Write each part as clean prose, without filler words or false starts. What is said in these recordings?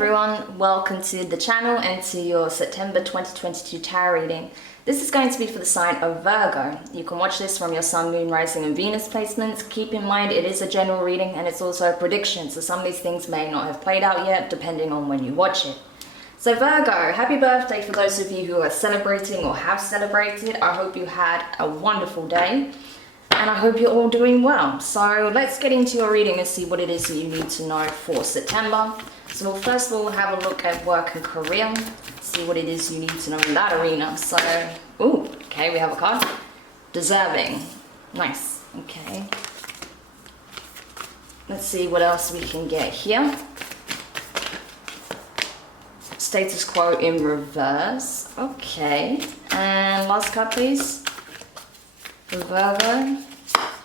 everyone, welcome to the channel and to your September 2022 tarot reading. This is going to be for the sign of Virgo. You can watch this from your Sun, Moon, Rising and Venus placements. Keep in mind it is a general reading and it's also a prediction, so some of these things may not have played out yet depending on when you watch it. So Virgo, happy birthday for those of you who are celebrating or have celebrated. I hope you had a wonderful day and I hope you're all doing well. So let's get into your reading and see what it is that you need to know for September. So first of all, we'll have a look at work and career, see what it is you need to know in that arena. So, okay, we have a card. Deserving. Nice. Okay. Let's see what else we can get here. Status quo in reverse. Okay. And last card, please. Virgo.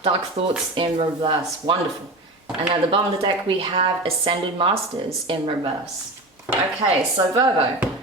Dark thoughts in reverse. Wonderful. And at the bottom of the deck, we have Ascended Masters in reverse. Okay, so Virgo,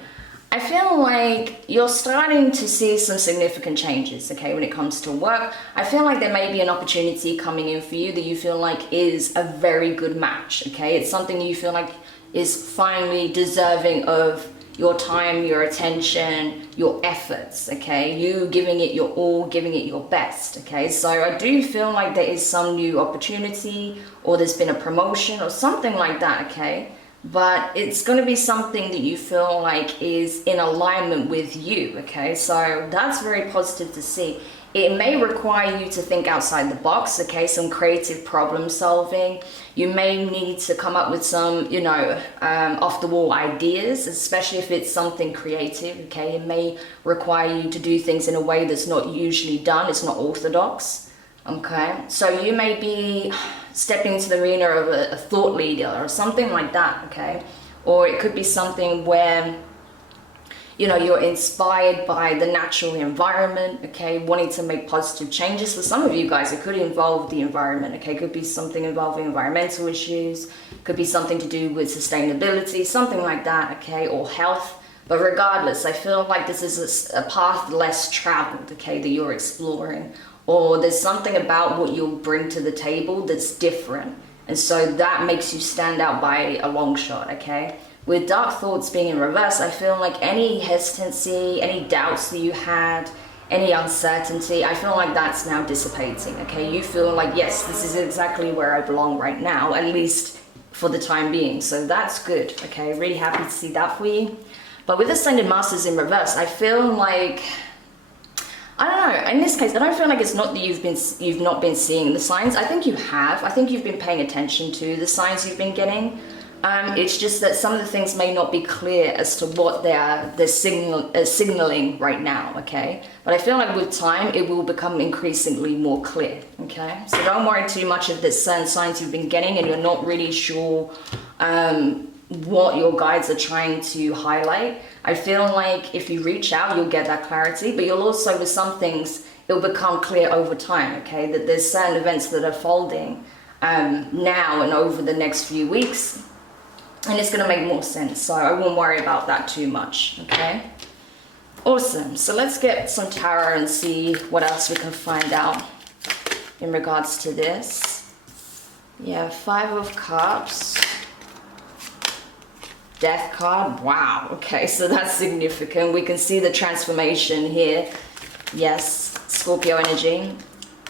I feel like you're starting to see some significant changes, okay, when it comes to work. I feel like there may be an opportunity coming in for you that you feel like is a very good match, okay? It's something you feel like is finally deserving of your time, your attention, your efforts, okay? You giving it your all, giving it your best, okay? So I do feel like there is some new opportunity or there's been a promotion or something like that, okay? But it's going to be something that you feel like is in alignment with you, okay? So that's very positive to see. It may require you to think outside the box, okay? Some creative problem solving. You may need to come up with some, off the wall ideas, especially if it's something creative, okay? It may require you to do things in a way that's not usually done. It's not orthodox, okay? So you may be stepping into the arena of a thought leader or something like that, okay? Or it could be something where you're inspired by the natural environment, okay, wanting to make positive changes. For some of you guys, it could involve the environment, okay, could be something involving environmental issues, could be something to do with sustainability, something like that, okay, or health. But regardless, I feel like this is a path less traveled, okay, that you're exploring, or there's something about what you'll bring to the table that's different. And so that makes you stand out by a long shot, okay? With dark thoughts being in reverse, I feel like any hesitancy, any doubts that you had, any uncertainty, I feel like that's now dissipating, okay? You feel like, yes, this is exactly where I belong right now, at least for the time being. So that's good, okay? Really happy to see that for you. But with Ascended Masters in reverse, I feel like, I don't know, in this case, I don't feel like it's not that you've not been seeing the signs. I think you have. I think you've been paying attention to the signs you've been getting. It's just that some of the things may not be clear as to what they're signaling right now, okay? But I feel like with time, it will become increasingly more clear, okay? So don't worry too much of the certain signs you've been getting and you're not really sure what your guides are trying to highlight. I feel like if you reach out, you'll get that clarity, but you'll also, with some things, it'll become clear over time, okay? That there's certain events that are folding now and over the next few weeks. And it's going to make more sense, so I won't worry about that too much, okay? Awesome, so let's get some tarot and see what else we can find out in regards to this. Yeah, 5 of Cups. Death card, wow, okay, so that's significant. We can see the transformation here. Yes, Scorpio energy.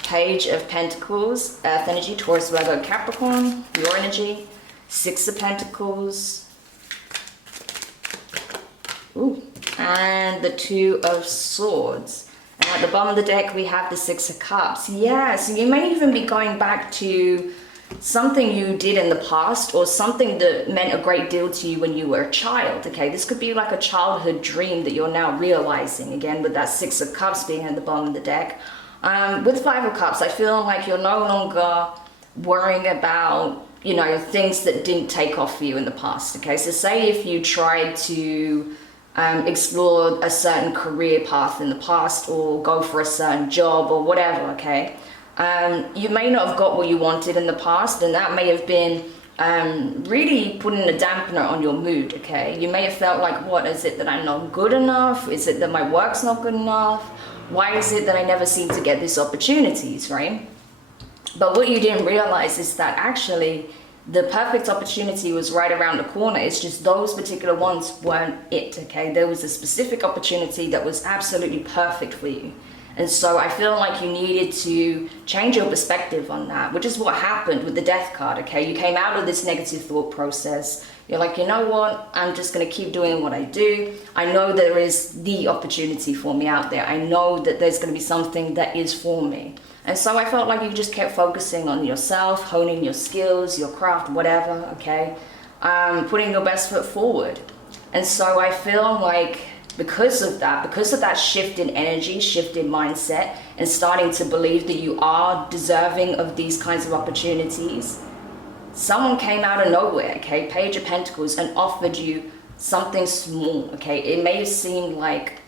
Page of Pentacles, Earth energy, Taurus, Virgo, Capricorn, your energy. 6 of Pentacles. Ooh. And the 2 of Swords. And at the bottom of the deck, we have the 6 of Cups. Yeah, so you may even be going back to something you did in the past or something that meant a great deal to you when you were a child, okay? This could be like a childhood dream that you're now realizing, again, with that 6 of Cups being at the bottom of the deck. With 5 of Cups, I feel like you're no longer worrying about things that didn't take off for you in the past, okay? So say if you tried to explore a certain career path in the past or go for a certain job or whatever, okay? You may not have got what you wanted in the past, and that may have been really putting a dampener on your mood, okay? You may have felt like, what, is it that I'm not good enough? Is it that my work's not good enough? Why is it that I never seem to get these opportunities, right? But what you didn't realize is that actually the perfect opportunity was right around the corner. It's just those particular ones weren't it, okay? There was a specific opportunity that was absolutely perfect for you. And so I feel like you needed to change your perspective on that, which is what happened with the death card, okay? You came out of this negative thought process. You're like, you know what? I'm just going to keep doing what I do. I know there is the opportunity for me out there. I know that there's going to be something that is for me. And so I felt like you just kept focusing on yourself, honing your skills, your craft, whatever, okay? Putting your best foot forward. And so I feel like because of that shift in energy, shift in mindset, and starting to believe that you are deserving of these kinds of opportunities, someone came out of nowhere, okay, Page of Pentacles, and offered you something small, okay? It may have seemed like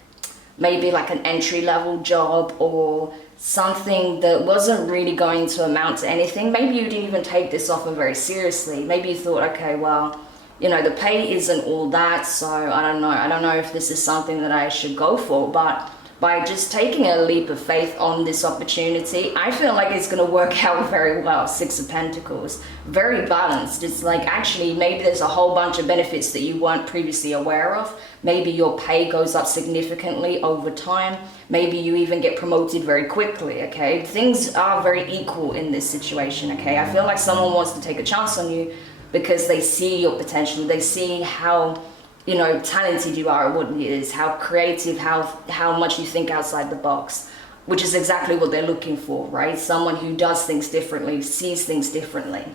maybe like an entry-level job or something that wasn't really going to amount to anything. Maybe you didn't even take this offer very seriously. Maybe you thought, okay, well, you know, the pay isn't all that, so I don't know if this is something that I should go for. But by just taking a leap of faith on this opportunity, I feel like it's going to work out very well. Six of Pentacles, very balanced. It's like, actually, maybe there's a whole bunch of benefits that you weren't previously aware of. Maybe your pay goes up significantly over time. Maybe you even get promoted very quickly, okay? Things are very equal in this situation, okay? I feel like someone wants to take a chance on you because they see your potential. They see how, you know, talented you are at what it is, how creative, how much you think outside the box, which is exactly what they're looking for, right? Someone who does things differently, sees things differently.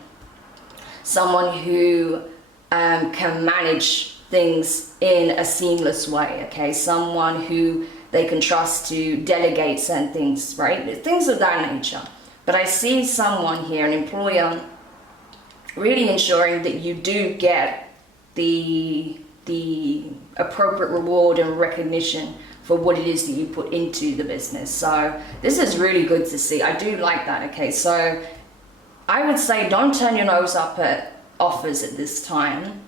Someone who can manage things in a seamless way, okay? Someone who they can trust to delegate certain things, right? Things of that nature. But I see someone here, an employer, really ensuring that you do get the appropriate reward and recognition for what it is that you put into the business. So this is really good to see. I do like that, okay? So I would say don't turn your nose up at offers at this time.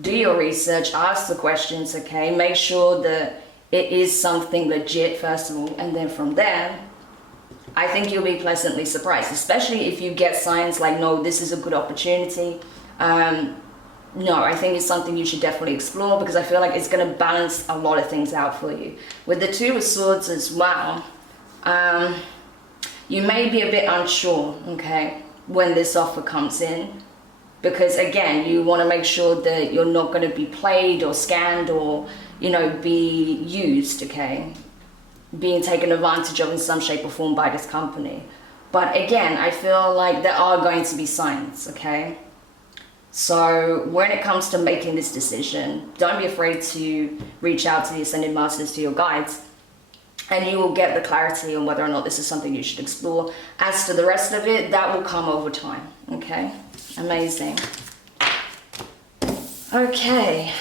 Do your research, ask the questions, okay? Make sure that it is something legit, first of all, and then from there, I think you'll be pleasantly surprised, especially if you get signs like, no, this is a good opportunity. No, I think it's something you should definitely explore because I feel like it's going to balance a lot of things out for you. With the Two of Swords as well, you may be a bit unsure, okay, when this offer comes in. Because again, you want to make sure that you're not going to be played or scammed or, you know, be used, okay? Being taken advantage of in some shape or form by this company. But again, I feel like there are going to be signs, okay? So when it comes to making this decision, don't be afraid to reach out to the Ascended Masters, to your guides, and you will get the clarity on whether or not this is something you should explore. As to the rest of it, that will come over time, okay? Amazing. Okay.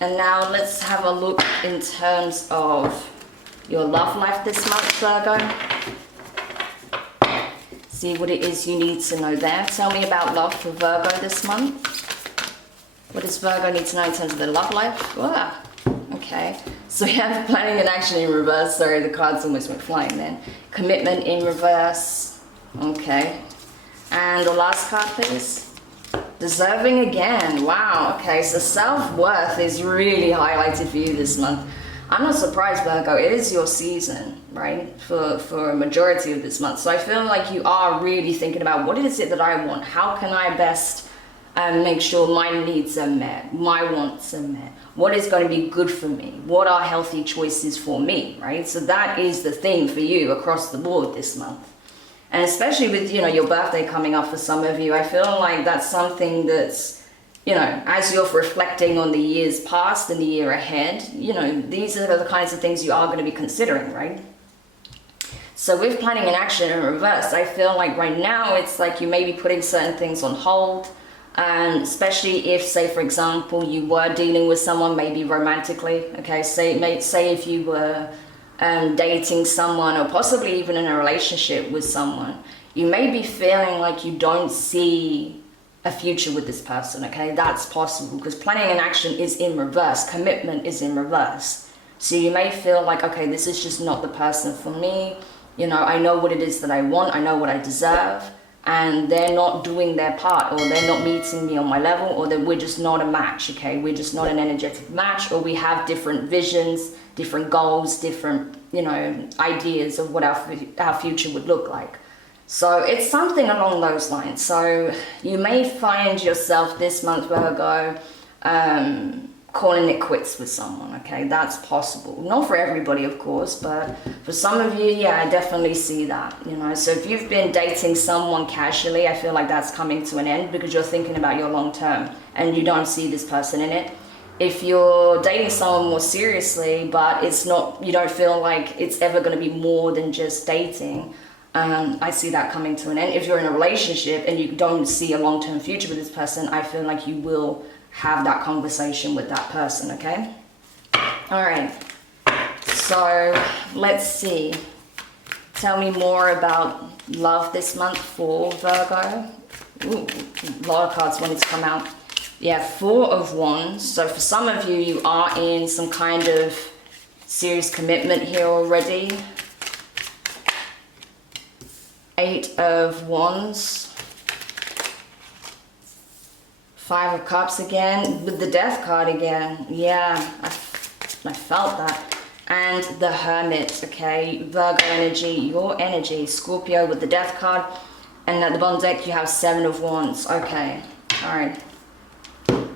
And now let's have a look in terms of your love life this month, Virgo. See what it is you need to know there. Tell me about love for Virgo this month. What does Virgo need to know in terms of their love life? Wow. Okay. So we have planning and action in reverse. Sorry, the cards almost went flying then. Commitment in reverse. Okay. And the last card, please. Deserving again. Wow. Okay, so self-worth is really highlighted for you this month. I'm not surprised, Virgo. It is your season, right? For a majority of this month. So I feel like you are really thinking about what is it that I want? How can I best make sure my needs are met, my wants are met? What is going to be good for me? What are healthy choices for me, right? So that is the thing for you across the board this month. And especially with, you know, your birthday coming up for some of you, I feel like that's something that's, you know, as you're reflecting on the years past and the year ahead, you know, these are the kinds of things you are going to be considering, right? So with planning and action in reverse, I feel like right now it's like you may be putting certain things on hold, especially if, say, for example, you were dealing with someone maybe romantically, okay? Say if you were dating someone or possibly even in a relationship with someone, you may be feeling like you don't see a future with this person, okay? That's possible because planning and action is in reverse, commitment is in reverse. So you may feel like, okay, this is just not the person for me. You know, I know what it is that I want, I know what I deserve, and they're not doing their part, or they're not meeting me on my level, or that we're just not a match, okay? We're just not an energetic match, or we have different visions, different goals, different, you know, ideas of what our future would look like. So it's something along those lines. So you may find yourself this month, Virgo, calling it quits with someone, okay? That's possible. Not for everybody, of course, but for some of you, yeah, I definitely see that, you know? So if you've been dating someone casually, I feel like that's coming to an end because you're thinking about your long term and you don't see this person in it. If you're dating someone more seriously, but it's not, you don't feel like it's ever going to be more than just dating, I see that coming to an end. If you're in a relationship and you don't see a long-term future with this person, I feel like you will have that conversation with that person, okay? All right, so let's see. Tell me more about love this month for Virgo. Ooh, a lot of cards wanted to come out. Yeah, Four of Wands. So for some of you, you are in some kind of serious commitment here already. Eight of Wands. Five of Cups again, with the Death card again. Yeah, I felt that. And the Hermit, okay? Virgo energy, your energy. Scorpio with the Death card. And at the bottom deck, you have Seven of Wands. Okay, all right.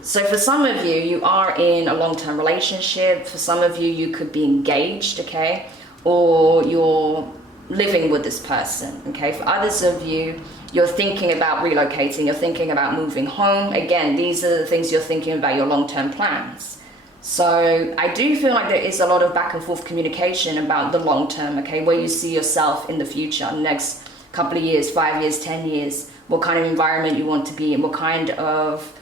So for some of you, you are in a long-term relationship. For some of you, you could be engaged, okay? Or you're living with this person, okay? For others of you, you're thinking about relocating, you're thinking about moving home. Again, these are the things you're thinking about, your long-term plans. So I do feel like there is a lot of back and forth communication about the long term, okay? Where you see yourself in the future, next couple of years, 5 years, 10 years, what kind of environment you want to be in, what kind of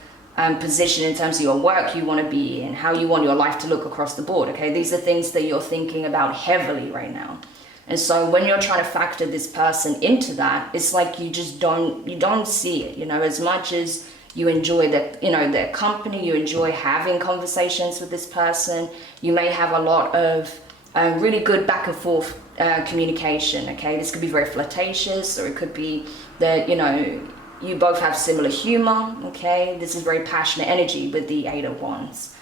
position in terms of your work you want to be in, how you want your life to look across the board, okay? These are things that you're thinking about heavily right now. And so when you're trying to factor this person into that, it's like you don't see it, you know, as much as you enjoy their company, you enjoy having conversations with this person, you may have a lot of really good back and forth communication, okay? This could be very flirtatious, or it could be that, you know, you both have similar humor, okay? This is very passionate energy with the Eight of Wands.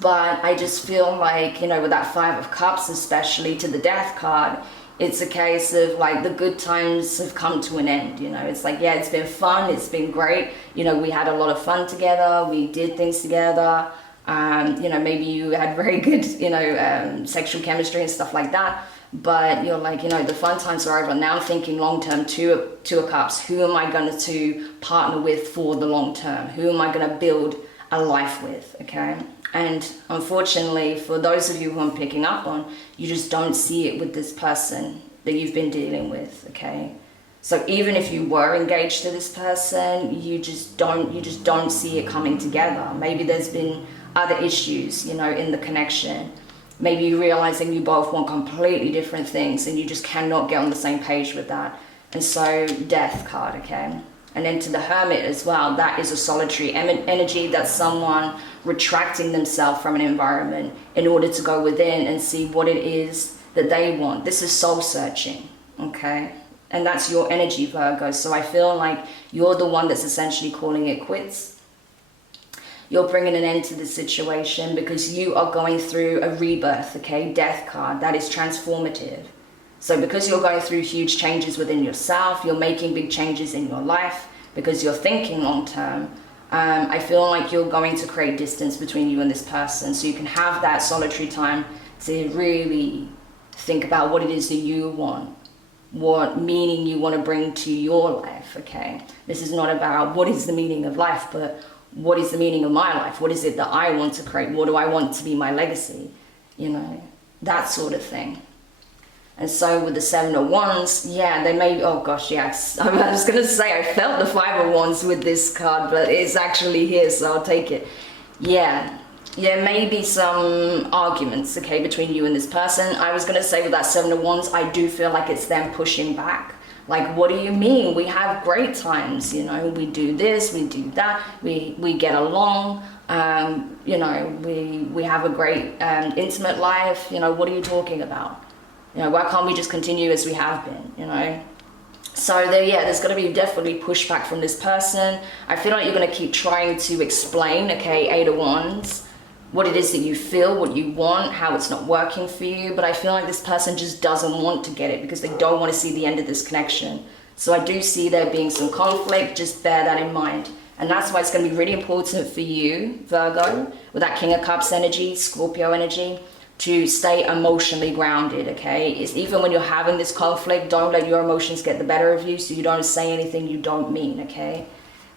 But I just feel like, you know, with that Five of Cups, especially to the Death card, it's a case of like the good times have come to an end, you know. It's like, yeah, it's been fun, it's been great. You know, we had a lot of fun together, we did things together. You know, maybe you had very good, you know, sexual chemistry and stuff like that. But you're like, you know, the fun times are over. Now I'm thinking long term, Two of Cups. Who am I going to partner with for the long term? Who am I going to build a life with, okay? And unfortunately, for those of you who I'm picking up on, you just don't see it with this person that you've been dealing with, okay? So even if you were engaged to this person, you just don't see it coming together. Maybe there's been other issues, you know, in the connection. Maybe you're realizing you both want completely different things and you just cannot get on the same page with that. And so, Death card, okay? And then to the Hermit as well, that is a solitary energy. That's someone retracting themselves from an environment in order to go within and see what it is that they want. This is soul searching, okay? And that's your energy, Virgo. So I feel like you're the one that's essentially calling it quits. You're bringing an end to the situation because you are going through a rebirth, okay? Death card, that is transformative. So because you're going through huge changes within yourself, you're making big changes in your life because you're thinking long term, I feel like you're going to create distance between you and this person. So you can have that solitary time to really think about what it is that you want, what meaning you want to bring to your life, okay? This is not about what is the meaning of life, but what is the meaning of my life? What is it that I want to create? What do I want to be my legacy? You know, that sort of thing. And so with the Seven of Wands, yeah, they may, oh gosh, yeah, I was going to say I felt the Five of Wands with this card, but it's actually here, so I'll take it. Yeah, there may be some arguments, okay, between you and this person. I was going to say with that Seven of Wands, I do feel like it's them pushing back. Like, what do you mean? We have great times, you know, we do this, we do that, we get along, you know, we have a great intimate life, you know, what are you talking about? You know, why can't we just continue as we have been, you know? So there, yeah, there's going to be definitely pushback from this person. I feel like you're going to keep trying to explain, okay, Eight of Wands, what it is that you feel, what you want, how it's not working for you. But I feel like this person just doesn't want to get it because they don't want to see the end of this connection. So I do see there being some conflict. Just bear that in mind. And that's why it's going to be really important for you, Virgo, with that King of Cups energy, Scorpio energy, to stay emotionally grounded, okay? It's even when you're having this conflict, don't let your emotions get the better of you, so you don't say anything you don't mean, okay?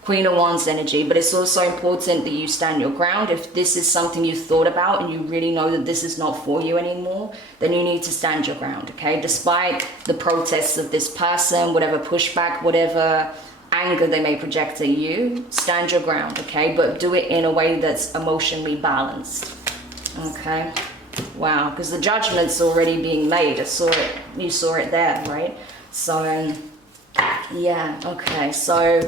Queen of Wands energy, but it's also important that you stand your ground. If this is something you've thought about and you really know that this is not for you anymore, then you need to stand your ground, okay? Despite the protests of this person, whatever pushback, whatever anger they may project at you, stand your ground, okay? But do it in a way that's emotionally balanced, okay? Wow, because the judgment's already being made. I saw it, you saw it there, right? So, yeah, okay. So,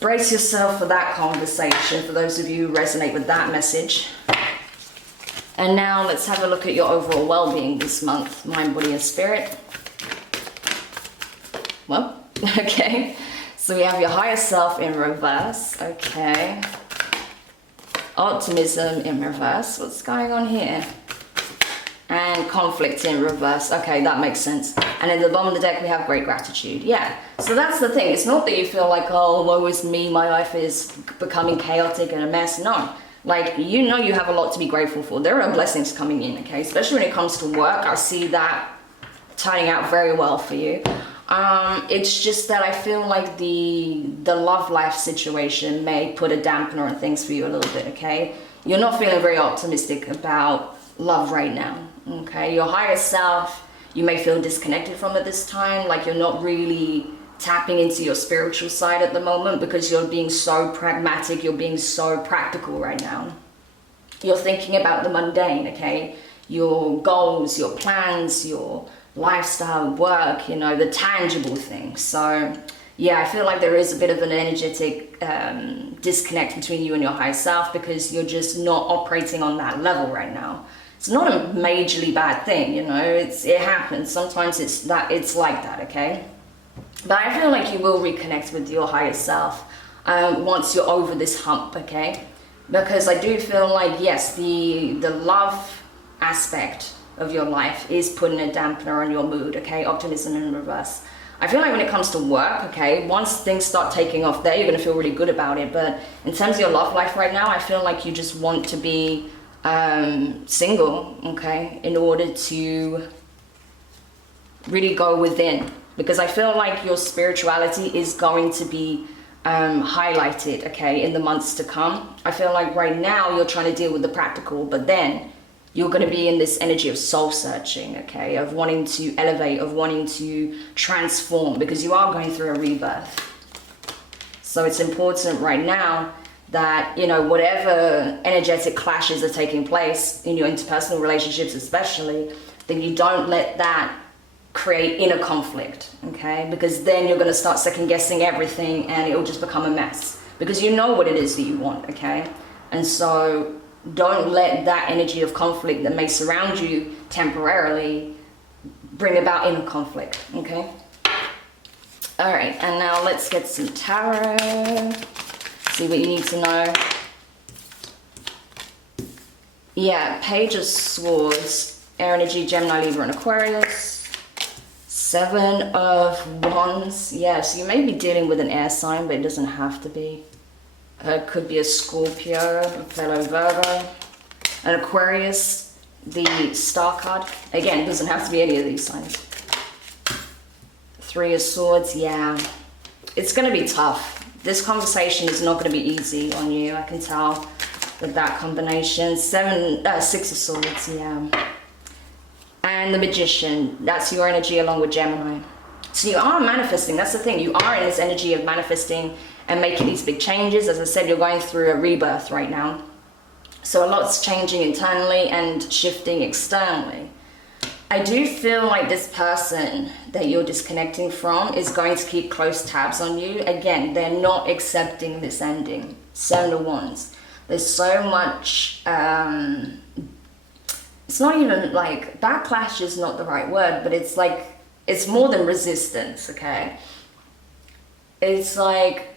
brace yourself for that conversation, for those of you who resonate with that message. And now let's have a look at your overall well-being this month, mind, body, and spirit. Well, okay. So we have your higher self in reverse, okay. Optimism in reverse. What's going on here? And conflict in reverse. Okay, that makes sense. And in the bottom of the deck, we have great gratitude. Yeah, so that's the thing. It's not that you feel like, oh, woe is me, my life is becoming chaotic and a mess. No, like, you know you have a lot to be grateful for. There are blessings coming in, okay? Especially when it comes to work, I see that turning out very well for you. It's just that I feel like the love life situation may put a dampener on things for you a little bit, okay? You're not feeling very optimistic about love right now, okay? Your higher self, you may feel disconnected from it this time, like you're not really tapping into your spiritual side at the moment because you're being so pragmatic, you're being so practical right now. You're thinking about the mundane, okay? Your goals, your plans, your lifestyle, work, you know, the tangible things. So yeah, I feel like there is a bit of an energetic disconnect between you and your higher self because you're just not operating on that level right now. It's not a majorly bad thing, you know, it happens. Sometimes it's like that, okay? But I feel like you will reconnect with your higher self once you're over this hump, okay? Because I do feel like, yes, the love aspect of your life is putting a dampener on your mood, okay? Optimism in reverse. I feel like when it comes to work, okay, once things start taking off there, you're going to feel really good about it. But in terms of your love life right now, I feel like you just want to be single, okay, in order to really go within. Because I feel like your spirituality is going to be highlighted, okay, in the months to come. I feel like right now you're trying to deal with the practical, but then you're going to be in this energy of soul searching, okay, of wanting to elevate, of wanting to transform, because you are going through a rebirth. So it's important right now that, you know, whatever energetic clashes are taking place in your interpersonal relationships especially, that you don't let that create inner conflict, okay? Because then you're going to start second guessing everything and it will just become a mess. Because you know what it is that you want, okay? And so don't let that energy of conflict that may surround you temporarily bring about inner conflict, okay? All right, and now let's get some tarot. See what you need to know. Yeah, Page of Swords, Air Energy, Gemini, Libra, and Aquarius. Seven of Wands. Yeah, so you may be dealing with an air sign, but it doesn't have to be. It could be a Scorpio, a fellow Virgo, an Aquarius, the Star card. Again, it doesn't have to be any of these signs. Three of Swords, yeah. It's going to be tough. This conversation is not going to be easy on you. I can tell with that combination. Six of Swords, yeah. And the Magician, that's your energy along with Gemini. So you are manifesting, that's the thing. You are in this energy of manifesting and making these big changes. As I said, you're going through a rebirth right now. So a lot's changing internally and shifting externally. I do feel like this person that you're disconnecting from is going to keep close tabs on you. Again, they're not accepting this ending. Seven of Wands. There's so much, it's not even like, backlash is not the right word, but it's like, it's more than resistance, okay? it's like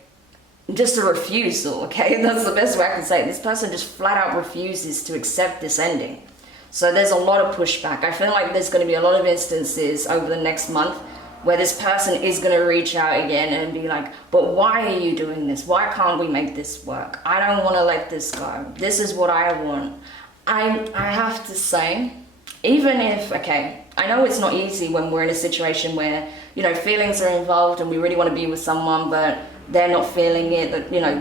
just a refusal, okay? That's the best way I can say it. This person just flat out refuses to accept this ending. So there's a lot of pushback. I feel like there's going to be a lot of instances over the next month where this person is going to reach out again and be like, but why are you doing this? Why can't we make this work? I don't want to let this go. This is what I want. I have to say, even if, okay, I know it's not easy when we're in a situation where, you know, feelings are involved and we really want to be with someone, but they're not feeling it, that, you know,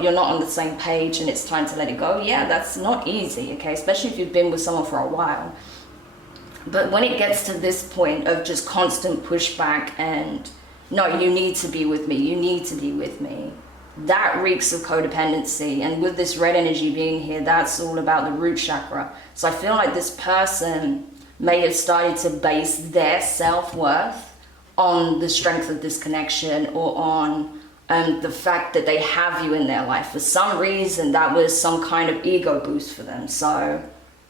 you're not on the same page and it's time to let it go. Yeah, that's not easy, okay, especially if you've been with someone for a while. But when it gets to this point of just constant pushback and, no, you need to be with me, you need to be with me, that reeks of codependency. And with this red energy being here, that's all about the root chakra. So I feel like this person may have started to base their self-worth on the strength of this connection, or on the fact that they have you in their life. For some reason, that was some kind of ego boost for them. So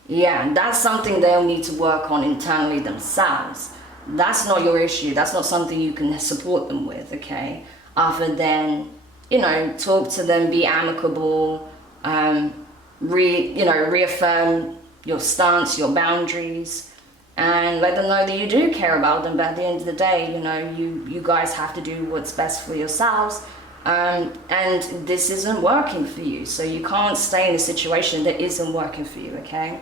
yeah, that's something they'll need to work on internally themselves. That's not your issue. That's not something you can support them with, okay? Other than, you know, talk to them, be amicable, reaffirm your stance, your boundaries, and let them know that you do care about them. But at the end of the day, you know, you guys have to do what's best for yourselves. And this isn't working for you. So you can't stay in a situation that isn't working for you, okay?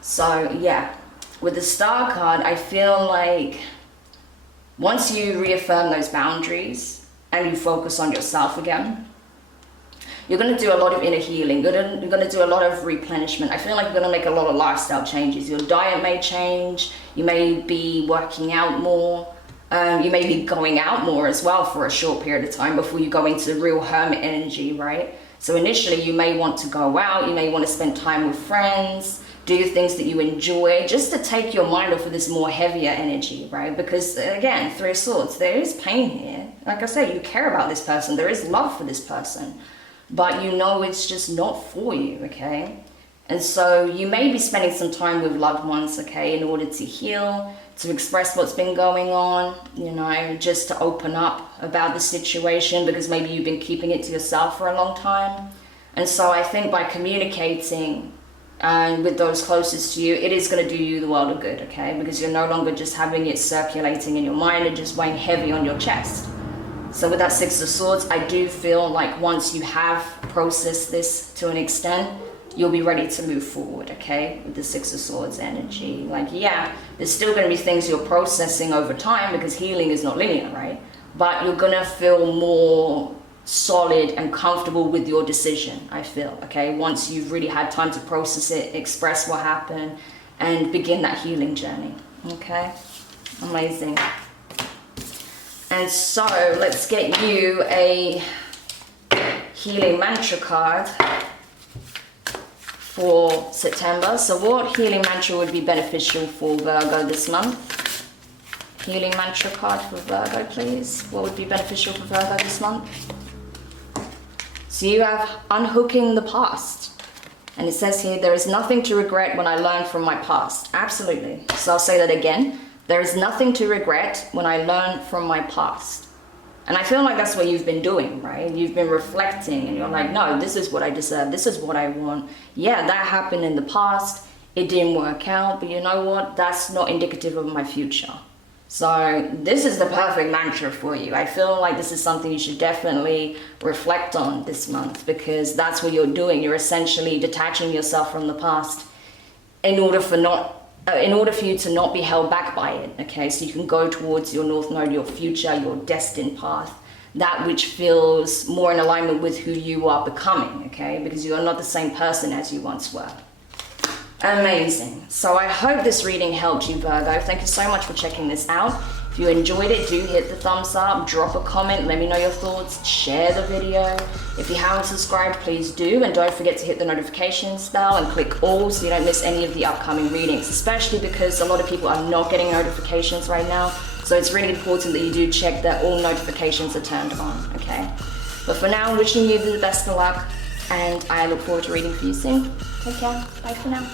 So yeah, with the Star card, I feel like once you reaffirm those boundaries and you focus on yourself again, you're going to do a lot of inner healing. You're going to do a lot of replenishment. I feel like you're going to make a lot of lifestyle changes. Your diet may change. You may be working out more. You may be going out more as well for a short period of time before you go into real hermit energy, right? So initially you may want to go out. You may want to spend time with friends, do things that you enjoy, just to take your mind off of this more heavier energy, right? Because again, Three of Swords, there is pain here. Like I said, you care about this person. There is love for this person. But you know it's just not for you, okay? And so you may be spending some time with loved ones, okay, in order to heal, to express what's been going on, you know, just to open up about the situation, because maybe you've been keeping it to yourself for a long time. And so I think by communicating with those closest to you, it is going to do you the world of good, okay? Because you're no longer just having it circulating in your mind and just weighing heavy on your chest. So with that Six of Swords, I do feel like once you have processed this to an extent, you'll be ready to move forward, okay? With the Six of Swords energy. Like, yeah, there's still going to be things you're processing over time, because healing is not linear, right? But you're going to feel more solid and comfortable with your decision, I feel, okay? Once you've really had time to process it, express what happened, and begin that healing journey, okay? Amazing. And so let's get you a healing mantra card for September. So what healing mantra would be beneficial for Virgo this month? Healing mantra card for Virgo, please. What would be beneficial for Virgo this month? So you have unhooking the past. And it says here, there is nothing to regret when I learn from my past. Absolutely. So I'll say that again. There is nothing to regret when I learn from my past. And I feel like that's what you've been doing, right? You've been reflecting and you're like, no, this is what I deserve. This is what I want. Yeah, that happened in the past. It didn't work out, but you know what? That's not indicative of my future. So this is the perfect mantra for you. I feel like this is something you should definitely reflect on this month, because that's what you're doing. You're essentially detaching yourself from the past in order for you to not be held back by it, okay? So you can go towards your North Node, your future, your destined path, that which feels more in alignment with who you are becoming, okay? Because you are not the same person as you once were. Amazing. So I hope this reading helped you, Virgo. Thank you so much for checking this out. If you enjoyed it, do hit the thumbs up, drop a comment, let me know your thoughts, share the video. If you haven't subscribed, please do, and don't forget to hit the notifications bell and click all so you don't miss any of the upcoming readings, especially because a lot of people are not getting notifications right now. So it's really important that you do check that all notifications are turned on, okay? But for now, wishing you the best of luck, and I look forward to reading for you soon. Take care. Bye for now.